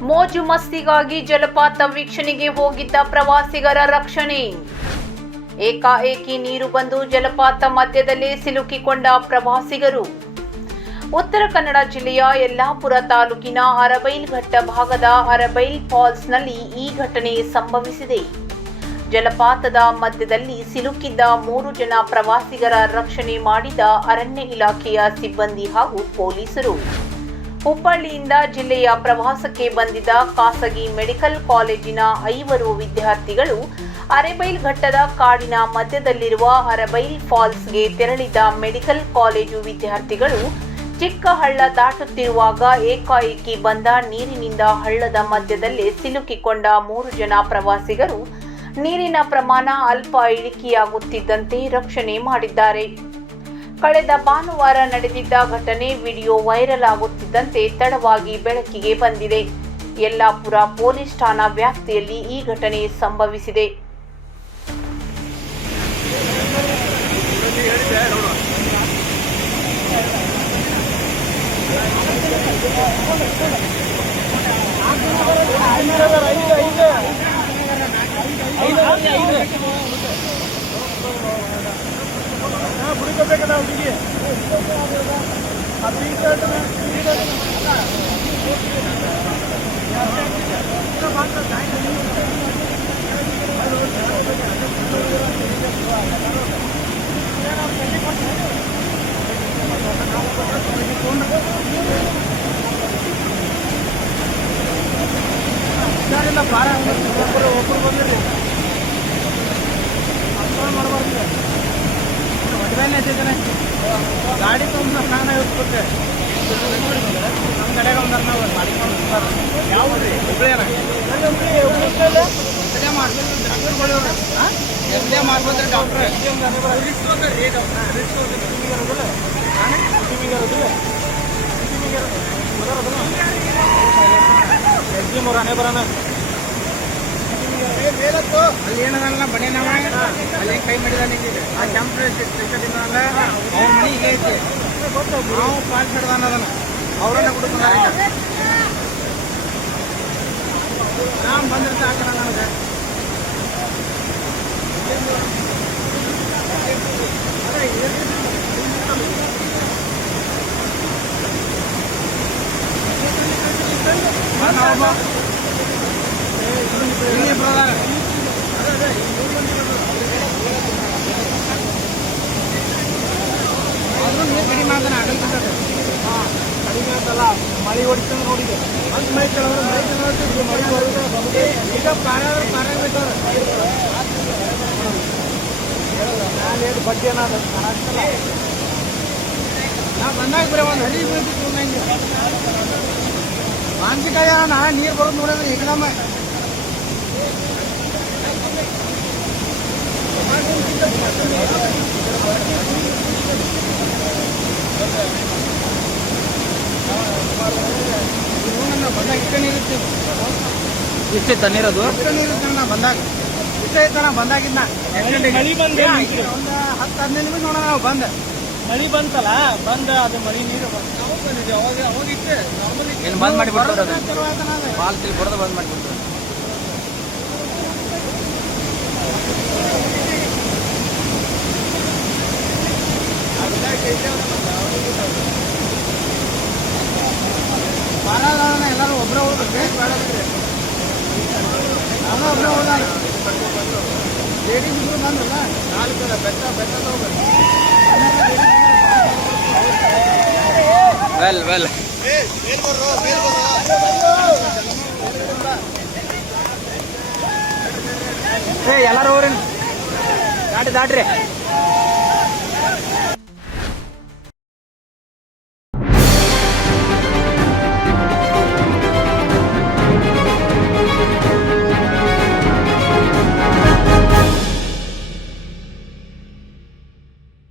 ಮೋಜು ಮಸ್ತಿಗಾಗಿ ಜಲಪಾತ ವೀಕ್ಷಣೆಗೆ ಹೋಗಿದ್ದ ಪ್ರವಾಸಿಗರ ರಕ್ಷಣೆ. ಏಕಾಏಕಿ ನೀರು ಬಂದು ಜಲಪಾತ ಮಧ್ಯದಲ್ಲೇ ಸಿಲುಕಿಕೊಂಡ ಪ್ರವಾಸಿಗರು. ಉತ್ತರ ಕನ್ನಡ ಜಿಲ್ಲೆಯ ಯಲ್ಲಾಪುರ ತಾಲೂಕಿನ ಅರಬೈಲ್ ಘಟ್ಟ ಭಾಗದ ಅರಬೈಲ್ ಫಾಲ್ಸ್ನಲ್ಲಿ ಈ ಘಟನೆ ಸಂಭವಿಸಿದೆ. ಜಲಪಾತದ ಮಧ್ಯದಲ್ಲಿ ಸಿಲುಕಿದ್ದ ಮೂರು ಜನ ಪ್ರವಾಸಿಗರ ರಕ್ಷಣೆ ಮಾಡಿದ ಅರಣ್ಯ ಇಲಾಖೆಯ ಸಿಬ್ಬಂದಿ ಹಾಗೂ ಪೊಲೀಸರು. ಹುಬ್ಬಳ್ಳಿಯಿಂದ ಜಿಲ್ಲೆಯ ಪ್ರವಾಸಕ್ಕೆ ಬಂದಿದ್ದ ಖಾಸಗಿ ಮೆಡಿಕಲ್ ಕಾಲೇಜಿನ ಐವರು ವಿದ್ಯಾರ್ಥಿಗಳು ಅರೆಬೈಲ್ ಘಟ್ಟದ ಕಾಡಿನ ಮಧ್ಯದಲ್ಲಿರುವ ಅರೆಬೈಲ್ ಫಾಲ್ಸ್ಗೆ ತೆರಳಿದ ಮೆಡಿಕಲ್ ಕಾಲೇಜು ವಿದ್ಯಾರ್ಥಿಗಳು ಚಿಕ್ಕ ಹಳ್ಳ ದಾಟುತ್ತಿರುವಾಗ ಏಕಾಏಕಿ ಬಂದ ನೀರಿನಿಂದ ಹಳ್ಳದ ಮಧ್ಯದಲ್ಲೇ ಸಿಲುಕಿಕೊಂಡ ಮೂರು ಜನ ಪ್ರವಾಸಿಗರು ನೀರಿನ ಪ್ರಮಾಣ ಅಲ್ಪ ಇಳಿಕೆಯಾಗುತ್ತಿದ್ದಂತೆ ರಕ್ಷಣೆ ಮಾಡಿದ್ದಾರೆ. ಕಳೆದ ಭಾನುವಾರ ನಡೆದಿದ್ದ ಘಟನೆ ವಿಡಿಯೋ ವೈರಲ್ ಆಗುತ್ತಿದ್ದಂತೆ ತಡವಾಗಿ ಬೆಳಕಿಗೆ ಬಂದಿದೆ. ಯಲ್ಲಾಪುರ ಪೊಲೀಸ್ ಠಾಣಾ ವ್ಯಾಪ್ತಿಯಲ್ಲಿ ಈ ಘಟನೆ ಸಂಭವಿಸಿದೆ. ಬಾರ ಒಬ್ಬರು ಒಬ್ಬರು ಬಂದಿರಿ ಅರ್ಥ ಮಾಡಬಾರ್ದು ಮದುವೆನೇ ಇಟ್ಟಿದ್ದಾನೆ ಗಾಡಿ ತುಂಬ ಸ್ನಾನ ಇರ್ಬೇಕು ನಮ್ಮ ಕಡೆಗೆ ಒಂದಾರ ನಾವು ಮಾಡಿಕೊಂಡು ಯಾವ ಹುಬ್ಳಿಯನ ಎಫ್ಡೇ ಮಾಡ್ಬೋದು ಎಫ್ಡೇ ಮಾಡ್ಬೋದ್ರಿ ಡಾಕ್ಟ್ರ್ ಎಸ್ ಜಿ ಮೂರು ಹಣೆ ಬರೋಣ ಅಲ್ಲಿ ಏನದಲ್ಲ ಬಡಿ ನಾವ ಅಲ್ಲಿ ಕೈ ಮಾಡಿದಾನೆ ಆ ಕೆಂಪು ಅಲ್ಲ ಅವ್ನ ಮನೆ ಈಗ ಐತಿ ನಾವು ಪಾಸ್ ಹಿಡ್ದಾನ ಅದನ್ನ ಅವ್ರನ್ನ ಕುಡಿಸ್ತಾರೆ ನಾ ಬಂದಿರ್ತ ಹಾಕೋಣ ನನಗೆ ಒಬ್ಬ ಕಡಿಮೆ ಮಳೆ ಹೊಡಿತಂದ್ರೆ ನೋಡಿದೆ. ಅಲ್ಲಿ ಮೈ ಕೆಳಗಡೆ ಮೈ ಕೆಳಗಡೆ ಮಳೆ ಬರುತ್ತೆ. ಈಗ ಪಾರಾದ್ರೆ ಪಾರಾಗ್ಬೇಕಾದ್ರೆ ನಾನು ಏನು ಬಡ್ಡಿ ಏನಾದ್ರು ಕಾಣಾಗ್ತಲ್ಲ ನಾ ಬಂದಾಗ ಬರೀ ಒಂದು ಹಳಿ ಬೀಳ್ತಿತ್ತು ನಂಗೆ ಮಾನಸಿಕ ನಾ ನೀರು ಬರೋದು ನೋಡಿದ್ರೆ ಏಕದಮ್ಮ ಬಂದಾಗ ಇಷ್ಟ ನೀರುತ್ತೆ ಇಷ್ಟೇ ತಣ್ಣೀರದು ಇಷ್ಟ ನೀರುತ್ತೆ ನಾ ಬಂದಾಗ ಇಷ್ಟ ನಾ ಬಂದಾಗಿದ್ದ ಮಳಿ ಬಂದ್ ಒಂದು ಹತ್ತು ಹದಿನೈದು ನಿಮಿಷ ನೋಡೋಣ ನಾವು ಬಂದ ಮಳಿ ಬಂತಲ್ಲ ಬಂದ ಅದು ಮಳಿ ನೀರು ಬಂತು. ಅವಾಗ ಅವಾಗ ಇತ್ತೆ ಏನು ಬಂದ್ ಮಾಡಿ ಬಿಡ್ತಾರೆ ಬಾಲ್ ಫಾಲ್ಸ್ ಬರೋದು ಬಂದ್ ಮಾಡಿ ನಾನು ಒಬ್ಬರೇ ಉಳ್ದಾನ ಲೇಡೀಸ್ ಇಬ್ರು ಬಂದ್ರಲ್ಲ ನಾಲ್ಕು ಬೆಟ್ಟ ಬೆಟ್ಟ ತಗೋಬೇಕು ವೆಲ್ ವೆಲ್ ಏ ಎಲ್ಲರೂ ಹೋಗ್ರಿ ದಾಟಿ ದಾಟ್ರಿ